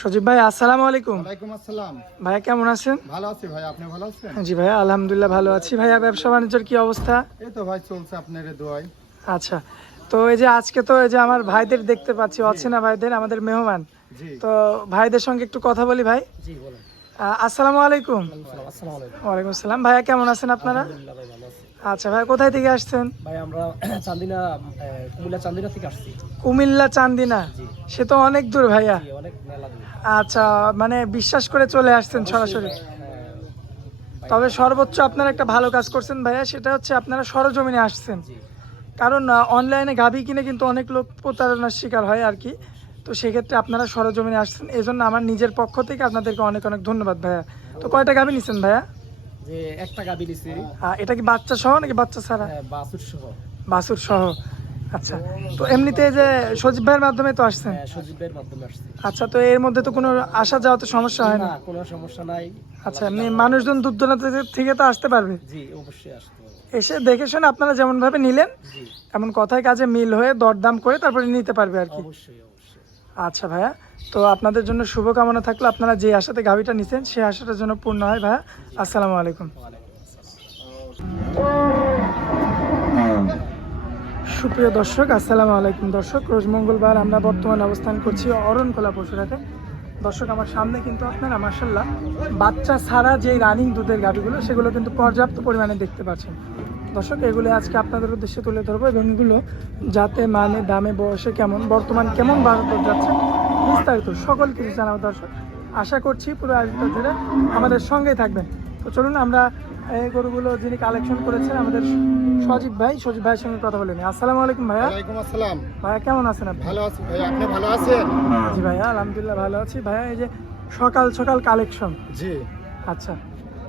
সজীব ভাই, আসসালামু আলাইকুম। ওয়ালাইকুম আসসালাম। ভাইয়া কেমন আছেন? ভালো আছি ভাই, আপনি ভালো আছেন? জি ভাইয়া, আলহামদুলিল্লাহ ভালো আছি। ভাইয়া ব্যবসা বাণিজ্যের কি অবস্থা? এই তো ভাই চলছে আপনার দোয়ায়। আচ্ছা, তো এই যে আজকে তো এই যে আমার ভাইদের দেখতে পাচ্ছি, অচেনা ভাইদের, আমাদের মেহমান। জি তো ভাইদের সঙ্গে একটু কথা বলি ভাই। জি বলেন। আসসালামু আলাইকুম। আসসালামু আলাইকুম। ওয়ালাইকুম আসসালাম। ভাইয়া কেমন আছেন আপনারা? আলহামদুলিল্লাহ ভাই ভালো আছি। আচ্ছা ভাই, কোথায় থেকে আসছেন? ভাই আমরা চান্দিনা কুমিল্লা চান্দিনা থেকে আসছি। কুমিল্লা চান্দিনা? জি সে তো অনেক দূর ভাইয়া। জি অনেক মেলা দূর। আচ্ছা, মানে বিশ্বাস করে চলে আসছেন সরাসরি। তবে সর্বোচ্চ আপনারা একটা ভালো কাজ করছেন ভাইয়া, সেটা হচ্ছে আপনারা সরজমিনে আসছেন। জি কারণ অনলাইনে গাভী কিনে কিন্তু অনেক লোক প্রতারণার শিকার হয় আর কি। তো সেক্ষেত্রে আপনারা সরজমিনে আসছেন, এই জন্য আমার নিজের পক্ষ থেকে আপনাদেরকে অনেক অনেক ধন্যবাদ ভাইয়া। তো কয়টা গাভী নিচ্ছেন ভাইয়া? যে একটা গাবি নিছি, এটা কি বাচ্চা সহ নাকি বাচ্চা ছাড়া? বাসুর সহ। বাছুর সহ। আচ্ছা, তো এমনিতে যে সজীব ভাইয়ের মাধ্যমে তো আসছেন। সজীব ভাইয়ের মাধ্যমে আসছি। আচ্ছা, তো এর মধ্যে তো কোনো আসা যাওয়া তো সমস্যা হয় না? না কোনো সমস্যা নাই। আচ্ছা, এমনি মানুষজন দূর দূরান্ত থেকে তো আসতে পারবে? জি অবশ্যই আসতে হবে। এসে দেখে শুনে আপনারা যেমন ভাবে নিলেন, জি এমন কথায় কাজে মিল হয়ে দরদাম করে তারপরে নিতে পারবে আর কি। অবশ্যই অবশ্যই। আচ্ছা ভাইয়া, তো আপনাদের জন্য শুভকামনা থাকলো, আপনারা যে আশাতে গাভীটা নিছেন সেই আশাটার জন্য পূর্ণ হয় ভাইয়া। আসসালামু আলাইকুম। সুপ্রিয় দর্শক, আসসালামু আলাইকুম। দর্শক, রোজ মঙ্গলবার আমরা বর্তমানে অবস্থান করছি অরণকোলা পশুরহাটে। দর্শক, আমার সামনে কিন্তু আপনারা মাশাআল্লাহ বাচ্চা ছাড়া যে রানিং দুধের গাভীগুলো, সেগুলো কিন্তু পর্যাপ্ত পরিমাণে দেখতে পাচ্ছেন। দর্শক, এগুলো আজকে আপনাদের উদ্দেশ্যে তুলে ধরবো এবং এগুলো যাতে মানে দামে বয়সে কেমন, বর্তমান কেমন বাজার দর যাচ্ছে, বিস্তারিত সকল কিছু জানাবো। দর্শক, আশা করছি পুরো আয়োজনটা জুড়ে আমাদের সঙ্গেই থাকবেন। তো চলুন আমরা এই গরুগুলো যিনি কালেকশন করেছেন আমাদের সজীব ভাইয়ের সঙ্গে কথা বলে নিই। আসসালামু আলাইকুম ভাইয়া। ওয়ালাইকুম আসসালাম। ভাইয়া কেমন আছেন আপনি? ভালো আছি ভাই, আপনি ভালো আছেন? জি ভাইয়া, আলহামদুলিল্লাহ ভালো আছি। ভাইয়া, এই যে সকাল সকাল কালেকশন, জি আচ্ছা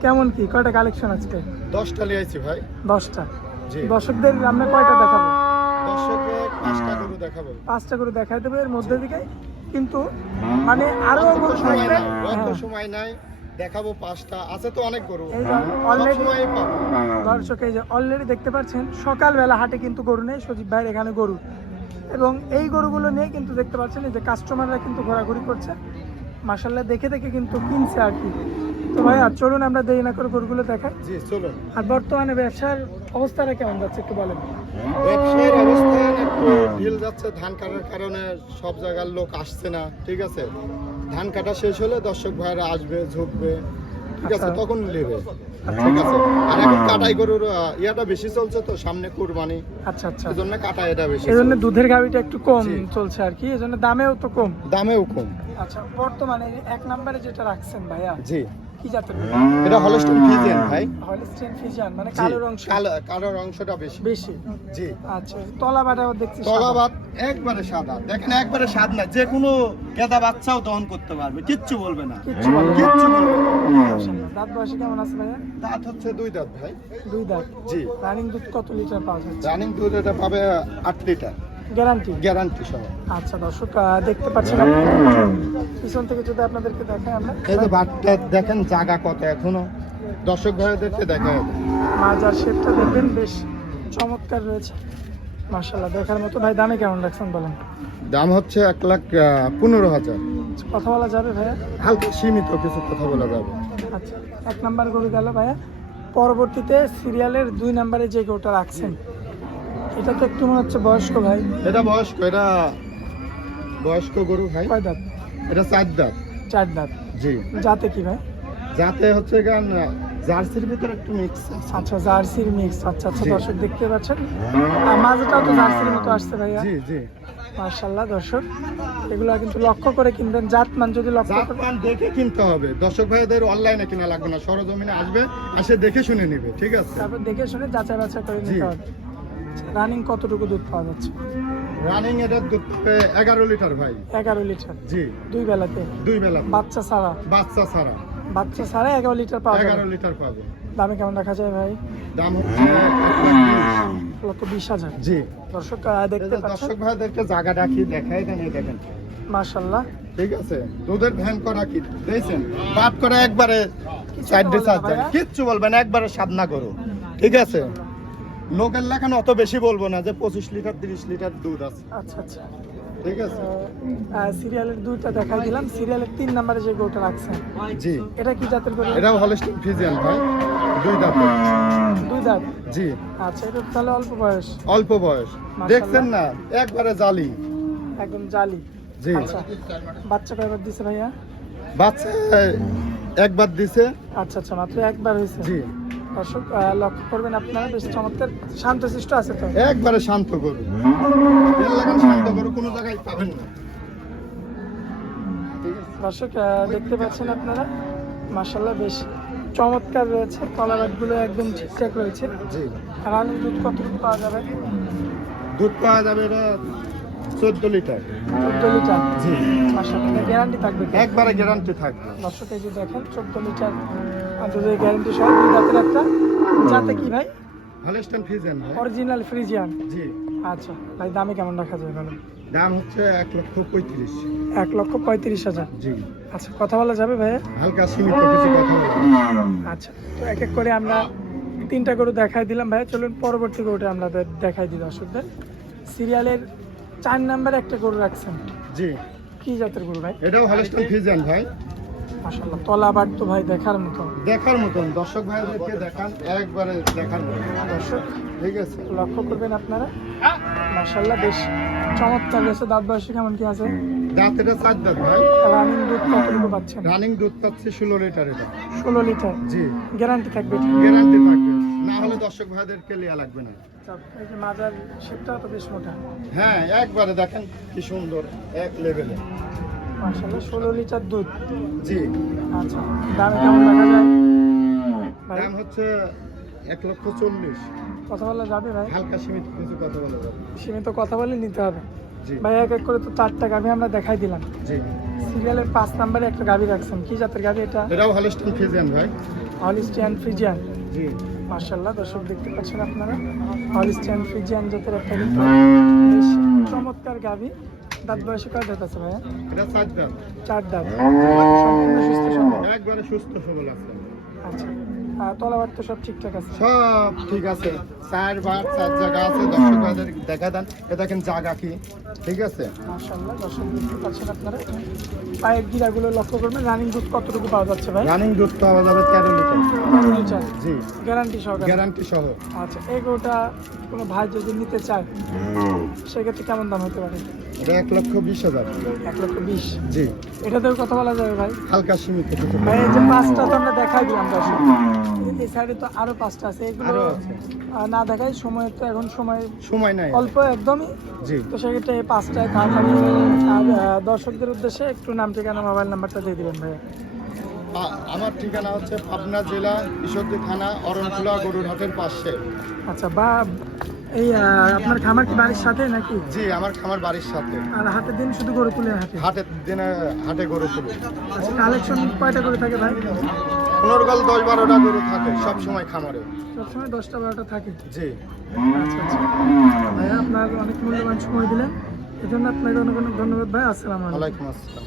কেমন কি কয়টা কালেকশন আজকে? 10টা নিয়ে আইছি ভাই। 10টা। জি দর্শকদের আমরা কয়টা দেখাবো? দর্শকে 5টা গরু দেখাবো। 5টা করে দেখাই দেবো এর মধ্যে থেকে, কিন্তু মানে আরো অত গরু সময় থাকবে। নাই, অত হ্যাঁ, সময় নাই, দেখাবো 5টা, আছে তো অনেক গরু, এই সব অলরেডি সময়ই পাবো। দর্শক, এই যে অলরেডি দেখতে পাচ্ছেন সকালবেলা হাটে কিন্তু গরু নেই, সজীব ভাইয়ের এখানে গরু, এবং এই গরুগুলো নিয়ে কিন্তু দেখতে পাচ্ছেন এই যে কাস্টমাররা কিন্তু ঘোরাঘুরি করছে, মাশাআল্লাহ দেখে দেখে কিন্তু কিনছে আর কি। তো ভাইয়া চলুন আমরা দেরি না করে গরুগুলো দেখাই। জি চলুন। আর বর্তমানে ব্যবসার অবস্থাটা কেমন যাচ্ছে একটু বলেন। ব্যবসার অবস্থান একটু ঢিল যাচ্ছে, ধান কাটার কারণে সব জায়গার লোক আসছে না, ঠিক আছে। ধান কাটা শেষ হলে দর্শক ভাইরা আসবে, ঝুঁকবে, ঠিক আছে, আচ্ছা। তখন নেবে, ঠিক আছে। আর এখন কাটাই গরুর ইয়াটা বেশি চলছে তো, সামনে কুরবানি, আচ্ছা আচ্ছা, এই জন্য কাটা এটা বেশি এই জন্য চলছে। দুধের গাভিটা একটু কম জি। চলছে আর কি, এই জন্য দামেও তো কম। দামেও কম। আচ্ছা, বর্তমানে এক নম্বরে যেটা রাখছেন ভাইয়া, জি কি জাতের? এটা হলস্টাইন ফ্রিজিয়ান ভাই। হলিস্টিয়ান ফ্রিজিয়ান, মানে জি, কালো অংশ কালোর অংশটা বেশি। বেশি। জি আচ্ছা, তলা বাটাও দেখছি সাদা। তলাবাদ একবারে সাদা, দেখেন একবারে সাদা না, যে কোনো গেদা বাচ্চাও দহন করতে পারবে, কিচ্ছু বলবে না, কিচ্ছু বলে না। কিচ্ছু বলবে না। মাশাআল্লাহ। দাঁত বয়সে কেমন আছে ভাইয়া? দাঁত হচ্ছে 2 দাঁত ভাই। 2 দাঁত। জি রানিং দুধ কত লিটার পাওয়া যাচ্ছে? রানিং দুধ এটা পাবে 8 লিটার গ্যারান্টি? গ্যারান্টি সহ। আচ্ছা দর্শক, দেখতে পাচ্ছেন আপনি, পিছন থেকে যদি আপনাদেরকে দেখাই আমরা, এই যে বাটটা দেখেন জায়গা কত এখনো, দর্শক ভাইদেরকে দেখায়। মাজার শেপটা দেখবেন বেশ চমৎকার রয়েছে, মাশাআল্লাহ দেখার মতো। ভাই দামে কেমন রাখছেন বলেন? দাম হচ্ছে 1,15,000। কথা বলা যাবে ভাইয়া? হালকা সীমিত কিছু কথা বলা যাবে। আচ্ছা, 1 নাম্বার গরু গেল ভাইয়া। পরবর্তীতে সিরিয়ালের 2 নাম্বারে যে গরুটা রাখছেন, এটা তো একটু মনে হচ্ছে বয়স্ক ভাই। এটা বয়স্ক গরু ভাই। কয় দাঁত? এটা 4 দাঁত। 4 দাঁত। জি যাতে কি ভাই? যাতে হচ্ছে গান জার্সির ভিতরে একটু মিক্স আছে। আচ্ছা, জার্সির মিক্স। আচ্ছা আচ্ছা, জি। দর্শক দেখতে পাচ্ছেন, আর মাঝেটাও তো জার্সির মতো আসছে ভাইয়া। জি জি মাশাআল্লাহ দর্শক, এগুলো কিন্তু লক্ষ্য করে কিনবেন, জাতমান যদি লক্ষ্য করে। জাতমান দেখে কিনতে হবে, দর্শক ভাইদের অনলাইনে কিনা লাগবে না, সরজমিনে আসবে, এসে দেখে শুনে নিবে, ঠিক আছে। তারপর দেখে শুনে যাচাই বাছাই করে জি। নিতে হবে। রানিং কতটুকু দুধ পাওয়া যাচ্ছে? রানিং এটার দুধ পাবে 11 লিটার ভাই। 11 লিটার জি 2 বেলাতে? 2 বেলা বাচ্চা ছাড়া? বাচ্চা ছাড়া বাচ্চা ছাড়া 11 লিটার পাওয়া যাবে। 11 লিটার পাবে। দামে কেমন রাখা যায় ভাই? দাম হচ্ছে 1,20,000। 1,20,000। জি দর্শক এই দেখতে যে পাচ্ছেন, দর্শক ভাইদেরকে জায়গা রাখি দেখাই দেন, এই দেখেন, মাশাআল্লাহ। ঠিক আছে। দুধের ভ্যান করা কি দেখছেন, বাদ করে একবারে কিছু সাইড বলবে না সাইড ভাইয়া? কিচ্ছু বলবেন, একবারে সাধনা করো, ঠিক আছে। লোকের লেখানো অত বেশি বলবো না যে 25 লিটার 30 লিটার দুধ আছে। আচ্ছা আচ্ছা, ঠিক আছে। সিরিয়ালের দুইটা দেখাই দিলাম, সিরিয়ালের 3 নম্বরে যে গরুটা রাখছেন জি, এটা কি জাতের গরু? এটাও হলস্টিন ফ্রিজিয়ান ভাই, 2 দাঁতের। 2 দাঁত। জি, আচ্ছা, এটা তাহলে অল্প বয়স, অল্প বয়স, মাশাআল্লাহ। দেখছেন না একবারে জালি। একদম জালি। জি, আচ্ছা, বাচ্চা কয়বার দিছে ভাইয়া? বাচ্চা একবার দিছে। আচ্ছা আচ্ছা, মাত্র একবার হয়েছে। জি, দর্শক লক্ষ্য করবেন আপনারা, বেশ চমৎকার শান্তশিষ্ট আছে তো। একবারে শান্ত গরু, এর লাগান শান্ত গরু কোনো জায়গায় পাবেন না। ঠিক আছে। দর্শক দেখতে পাচ্ছেন আপনারা, মাশাআল্লাহ বেশ চমৎকার রয়েছে, তলাবাটগুলো একদম ঠিকঠাক রয়েছে। জি, রানিং দুধ কতটুকু পাওয়া যাবে? দুধ পাওয়া যাবে এটা 14 লিটার। 14 লিটার। জি, মাশাআল্লাহ, গ্যারান্টি থাকবে তো? একবারে গ্যারান্টি থাকবে। দর্শক এই যে দেখেন 14 লিটার দুধের গ্যারান্টি সহ, 2 দাঁতের একটা। যাতে কি ভাই? হলস্টিন ফ্রিজিয়ান ভাই। Original Friesian. জি, আচ্ছা ভাই, দামে কেমন রাখা যায় বলেন? দাম হচ্ছে 1,35,000। 1,35,000। জি, আচ্ছা, কথা বলা যাবে ভাইয়া? হালকা সীমিত কিছু কথা বলবো। আচ্ছা, তো এক এক করে আমরা 3টা গরু দেখাই দিলাম ভাইয়া, চলুন পরবর্তী গরুটা আমরা দেখাই দিই দর্শকদের। সিরিয়ালের 4 নম্বরে একটা গরু রাখছেন, জি, কি জাতের গরু ভাই? এটাও হলস্টিন ফ্রিজিয়ান ভাই, মাশাআল্লাহ, তলাবাট তো ভাই দেখার মতো। দেখার মতন। দর্শক ভাইদেরকে দেখান, একবারে দেখার মতন। দর্শক ঠিক আছে। লক্ষ্য করবেন আপনারা, মাশাআল্লাহ বেশ চমৎকার রয়েছে। দাঁত বয়সে কেমন কি আছে? দাঁত এটা 4 দাঁত ভাই। রানিং দুধ কতটুকু পাচ্ছেন? রানিং দুধ পাচ্ছে 16 লিটার এটা। 16 লিটার। জি, গ্যারান্টি থাকবে? গ্যারান্টি থাকবে, না হলে দর্শক ভাইদেরকে লিয়া লাগবে না। এই যে মাজার শেপটা তো বেশ মোটা। হ্যাঁ, একবারে দেখেন কি সুন্দর, এক লেভেলে। মাশাআল্লাহ 16 লিটার দুধ। জি, আচ্ছা, দামে কেমন রাখা যায় ভাই? দাম হচ্ছে 1,40,000। কথা বলা যাবে ভাই? হালকা সীমিত কিছু কথা বলা যাবে। সীমিত কথা বলে নিতে হবে জি, ভাই। এক এক করে তো 4টা গাভি আমরা দেখাই দিলাম। জি, সিরিয়ালের 5 নম্বরে একটা গাভি রাখছেন, কি জাতের গাভি এটা? এটাও হলস্টিন ফ্রিজিয়ান ভাই। Holstein Friesian. জি, মাশাআল্লাহ, দর্শক দেখতে পাচ্ছেন আপনারা, হলিস্টিয়ান ফ্রিজিয়ান জাতের একটা কিন্তু বেশ চমৎকার গাভি। দাঁত বয়সে কয় দাঁত আছে ভাইয়া? এটা 4 দাঁত। 4 দাঁত। সম্পূর্ণ সুস্থ সবল। একবারে সুস্থ সবল আছে। আচ্ছা, তলাবার তো সব ঠিকঠাক আছে? সব ঠিক আছে, 4 জায়গা আছে। দর্শক ভাইদের দেখা দেন, এ দেখেন জায়গা কি। ঠিক আছে। মাশাআল্লাহ, দর্শক দেখতে পাচ্ছেন আপনারা, পায়ের গিরাগুলো লক্ষ্য করবেন। রানিং দুধ কতটুকু পাওয়া যাচ্ছে ভাই? রানিং দুধ পাওয়া যাবে 13 লিটার। 13 লিটার। জি, গ্যারান্টি সহকারে? গ্যারান্টি সহ। আচ্ছা, এই গরুটা কোনো ভাই যদি নিতে চায় সেক্ষেত্রে কেমন দাম হতে পারে? এটা 1,20,000। 1,20,000। জি, এটাতেও কথা বলা যাবে ভাই? হালকা সীমিত কিছু। ভাই এই যে 5টা তো আমরা দেখাই দিলাম দর্শক, এই সাইডে তো আরো 5টা আছে, এগুলো আরো আছে। না দেখাই, সময় তো এখন সময় নাই। অল্প একদমই। জি, তো সেক্ষেত্রে এই 5টায় তাড়াতাড়ি। আর দর্শকদের উদ্দেশ্যে একটু নাম ঠিকানা মোবাইল নাম্বারটা দিয়ে দিবেন ভাইয়া। আমার ঠিকানা হচ্ছে পাবনা জেলা ঈশ্বরদী থানা, অরণখোলা গরুরহাটের পাশে। আচ্ছা, বা এই আপনার খামার কি বাড়ির সাথে নাকি? জি, আমার খামার বাড়ির সাথে। আর হাটের দিন শুধু গরু তুলে হাটে? হাটের দিনে হাটে গরু তুলি। আচ্ছা, কালেকশন কয়টা করে থাকে ভাই? 15 10-12টা গরু থাকে সব সময় খামারে। সবসময় 10টা 12টা থাকে? জি, আচ্ছা আচ্ছা ভাইয়া, আপনার অনেক মূল্যবান সময় দিলেন, এজন্য আপনাকে অনেক অনেক ধন্যবাদ ভাই। আসসালামু আলাইকুম। ওয়ালাইকুম আসসালাম।